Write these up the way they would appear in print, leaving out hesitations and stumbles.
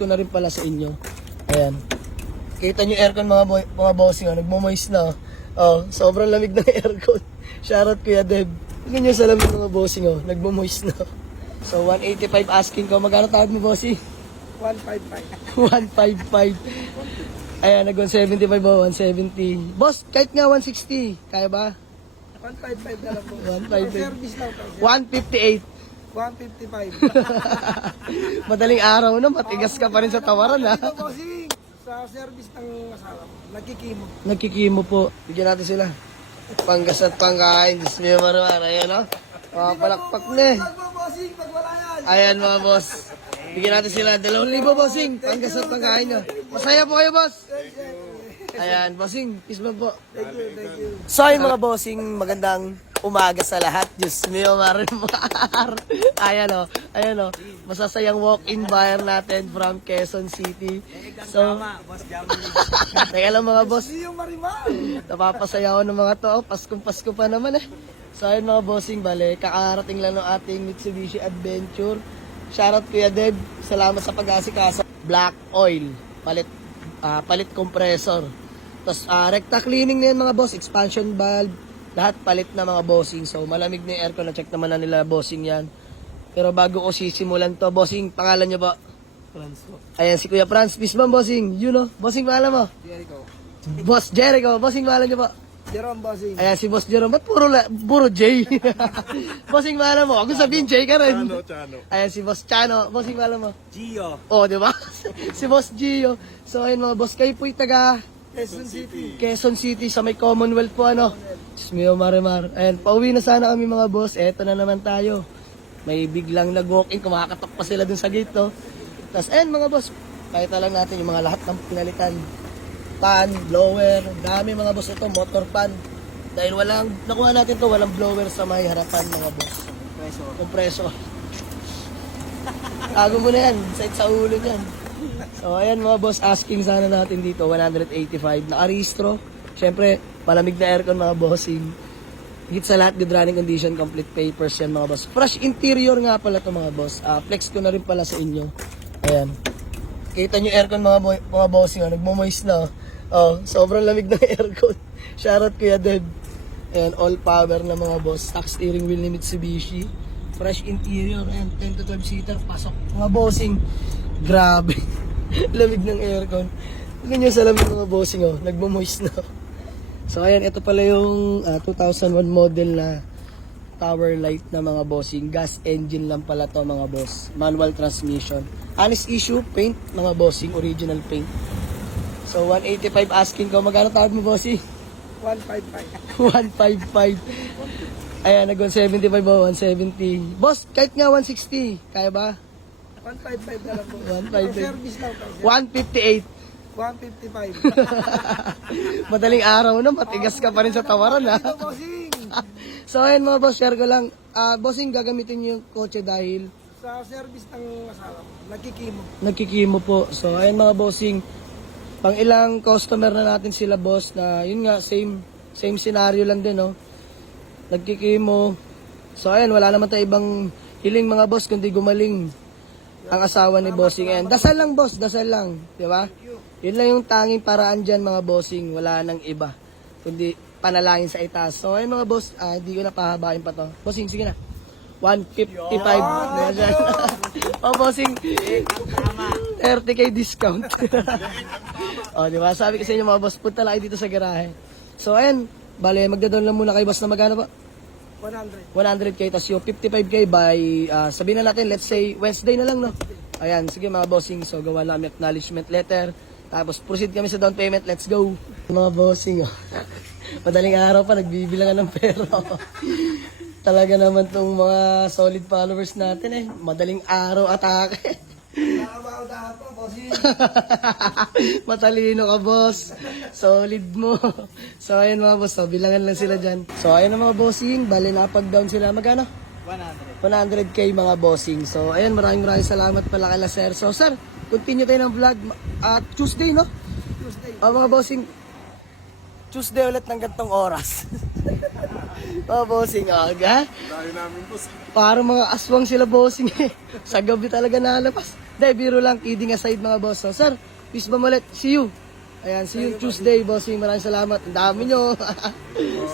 ko na rin pala sa inyo. Ayan. Kita nyo aircon mga bossing, oh. Nagmo-moist na. Oh, sobrang lamig ng aircon. Shoutout Kuya Deb. Tingnan nyo sa lamig mga bossing, oh. Nagmo-moist na. So 185 asking ko. Magkano tawag mo, bossing? 155. 155. Ayan, nag-175 ba? 170. Boss, kahit nga 160. Kaya ba? 155 na lang po. 155. Service lang po. 158. 155. Madaling araw na, matigas ka pa rin sa tawaran, ha? Ito bossing, sa service ng asawa ko, nagkikimo. Nagkikimo po. Bigyan natin sila. Panggas at pangkain. Diyos niyo, marumar. Ayan, o. Oh, palakpak na eh. Pag bossing, pag wala yan. Ayan, mga boss. Bigyan natin sila. 2,000, bossing. Panggas at pangkain nyo. Masaya po kayo, boss. Ayan, bossing. Peace love po. Thank you, thank you. So, ayun mga bossing, magandang umaga sa lahat. Diyos mio, marimar. Ayan o, masasayang walk-in buyer natin from Quezon City. So, teka lang mga boss, Hindi yung marimar. napapasaya ako ng mga to. Paskong-pasko pa naman eh. So, ayun mga bossing, bale, kakarating lang ng ating Mitsubishi Adventure. Shoutout Kuya Deb, salamat sa pag-asikasa. Black oil, palit compressor. Tapos, recta cleaning na yan mga boss, expansion valve, lahat palit na mga bossing. So, malamig na yung aircon. Na-check naman na nila bossing yan. Pero bago ko sisimulan to, bossing, pangalan niyo ba? Franz po. Ayan, si Kuya Franz. Peace bomb, bossing. You know, bossing, pangalan mo? Jericho. Boss Jericho. Bossing, pangalan niyo ba? Jerome bossing. Ayan, si Boss Jerome. Ba't puro J? Bossing, pangalan mo? Ako sabihin J ka rin. Chano. Ayan, si Boss Chano. Bossing, pangalan mo? Gio. Oh, di ba? Si Boss Gio. So, ayun mga boss, kayo po'y taga Quezon City. Quezon City sa may Commonwealth po, ano? Diyos mio, marimar. Ayan, pauwi na sana kami mga boss. Eto na naman tayo. May biglang nag-walk-in, kumakatok pa sila dun sa gate, no? Tapos, ayan mga boss, pakita lang natin yung mga lahat ng pinalitan. Pan, blower, dami mga boss ito, motor pan. Dahil nakuha natin to, walang blower sa may harapan mga boss. Compressor. Tago mo na yan, sa ulo niyan. So, ayan mga boss, asking sana natin dito, 185. Naka-rehistro. Siyempre, malamig na aircon mga bossing. Higit sa lahat, good running condition, complete papers yan mga boss. Fresh interior nga pala to mga boss. Flex ko na rin pala sa inyo. Ayan. Kita nyo aircon mga bossing, nagmo-moist na. Oh, sobrang lamig ng aircon. Shoutout Kuya Deb. Ayan, all power na mga boss. Stock steering wheel ni Mitsubishi. Fresh interior, ayan, 10 to 12 seater, pasok. Mga bossing, grabe. Lamig ng aircon. Tingnan nyo sa lamig mga bossing, oh. Nagmo-moist na. So, ayan, ito pala yung 2001 model na tower light na mga bossing. Gas engine lang pala to mga boss. Manual transmission. Honest issue, paint mga bossing. Original paint. So, 185 asking ko. Magkano tawag mo, bossing? 155. 155. Ayan, nag-175 ba? 170. Boss, kahit nga 160. Kaya ba? 155 na lang po. 155. Service lang po. 158. 155. Madaling araw na, matigas ka pa rin sa tawaran, ha? Ito bossing. So, ayun mga boss, share ko lang. Bossing, gagamitin niyo yung kotse dahil Sa service ng asawa ko, nagkikimo. nagkikimo po. So, ayun mga bossing, pang ilang customer na natin sila, boss, na yun nga, same scenario lang din, no? Nagkikimo. So, ayun, wala naman tayo ibang hiling mga boss, kundi gumaling ang asawa ni bossing. Ayan, dasal lang, boss, dasal lang. Di ba? Yun lang yung tanging paraan dyan, mga bossing. Wala nang iba. Kundi panalangin sa itaas. So, ayun mga boss, hindi ko na pahabain pa to. Bossing, sige na. 155. Oh, bossing. 30k discount. Oh, di ba? Sabi ko sa inyo mga boss, punta lang kayo dito sa garahe. So, ayun. Bale, magdadon lang muna kay boss na magkano pa? 100. 100k, tas yung 55k by, sabihin na natin, let's say, Wednesday na lang, no? Ayan, sige mga bossing. So, gawa namin acknowledgement letter. Tapos, proceed kami sa down payment. Let's go. Mga bossing, oh. Madaling araw pa, nagbibilangan ng pera. Talaga naman tong mga solid followers natin, eh. Madaling araw atake. Nakabao dapat po, bossing. Matalino ka, boss. Solid mo. So, ayun mga boss. So, bilangan lang sila dyan. So, ayun ang mga bossing. Bali, napag-down sila. Magkano? 100. 100k mga bossing. So, ayun, maraming salamat pala kay sir. So, sir, continue tayo ng vlog at Tuesday, no? Tuesday. Mga bossing, Tuesday ulit ng gantong oras. Mga bossing, aga. Dahil namin po. Parang mga aswang sila bossing eh. Sa gabi talaga nalabas. Hindi, biro lang. Kidding aside mga boss. So, sir, peace bomb ulit. See you. Ayan, see you Tuesday, bossing. Maraming salamat. Ang dami nyo.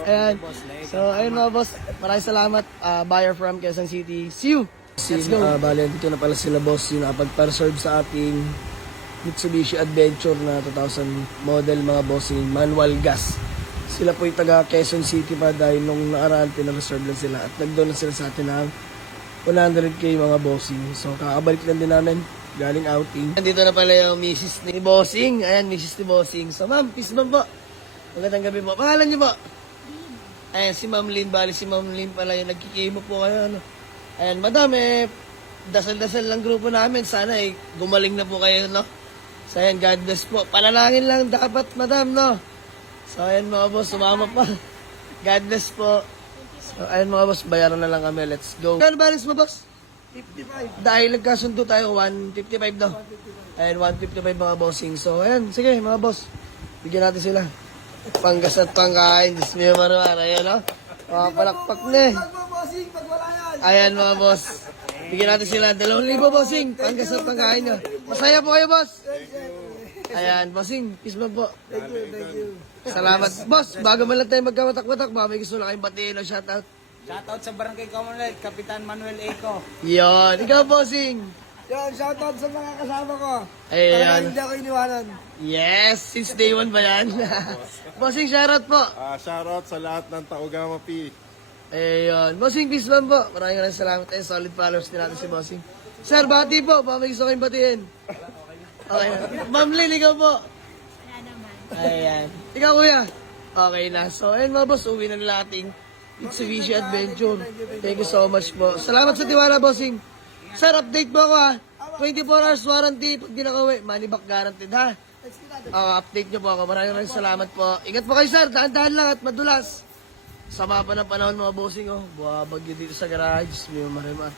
Ayan. So, ayun mga boss. Maraming salamat. Buyer from Quezon City. See you. Let's go. Bale, dito na pala sila boss. Yung nakapag-serve sa ating Mitsubishi Adventure na 2000 model mga bossing. Manual gas. Sila po yung taga Quezon City pa dahil nung nakaraan pinareserve lang sila. At nag-down na sila sa atin ng 100k mga bossing. So, kakabalik lang din namin. Galing outing. Nandito na pala yung Mrs. ni Bossing. Ayan, Mrs. ni Bossing. So, ma'am, peace ma'am po. Magandang gabi po. Pangalan niyo po? Ayan, si Ma'am Lynn. Bali, si Ma'am Lynn pala yung nagkikimo po kayo. Ano? Ayan, madam, dasal-dasal lang grupo namin. Sana gumaling na po kayo, no? So, ayan, God bless po. Panalangin lang dapat, madam, no? So, ayan mga boss, sumama pa. God bless po. So, ayan mga boss, bayaran na lang kami. Let's go. Kano balance mo, boss? 55. Dahil nagkasundo tayo, 155 daw. Ayan, 155 mga bossing. So, ayan, sige mga boss. Bigyan natin sila. Panggas at pangkain. Diyos mo yung marumara. Ayan, no? Palakpak na eh. Pag mo, bossing, pag wala yan. Ayan mga boss. Bigyan natin sila. 2,000 bossing. Panggas at pangkain nyo. Masaya po kayo, boss. Ayan, bossing. Peace mo po. Thank you. Salamat. Boss, bago man lang tayo magkawatak-watak, baka may gusto lang kayong batiin o shoutout. Shoutout sa Barangay Commonwealth, Kapitan Manuel Eco. Yon, ikaw, bossing. Yan, shoutout sa mga kasama ko. Ayan. Talaga hindi ako iniwanan. Yes, since day one ba yan? Bossing, shoutout po. Shoutout sa lahat ng Taogama P. Ayun. Bossing, peace lang po. Maraming salamat. Solid followers din natin si Bossing. Sir, bati po. Baka may gusto kayong batiin. Okay na. Ma'am Lynn, ikaw po. Ayan. Ikaw, kuya. Okay na. So, ayun mga boss. Uwi na nila ating Mitsubishi Adventure. Thank you so much po. Salamat sa tiwala, Bossing. Sir, update mo ako ha. 24 hours warranty. Pag di nakauwi, money back guaranteed ha. Update nyo po ako. Maraming salamat po. Ingat po kayo, sir. Dahan-dahan lang at madulas. Sama pa ng panahon mga bossing, oh. Buwabag yun dito sa garage. May marimar.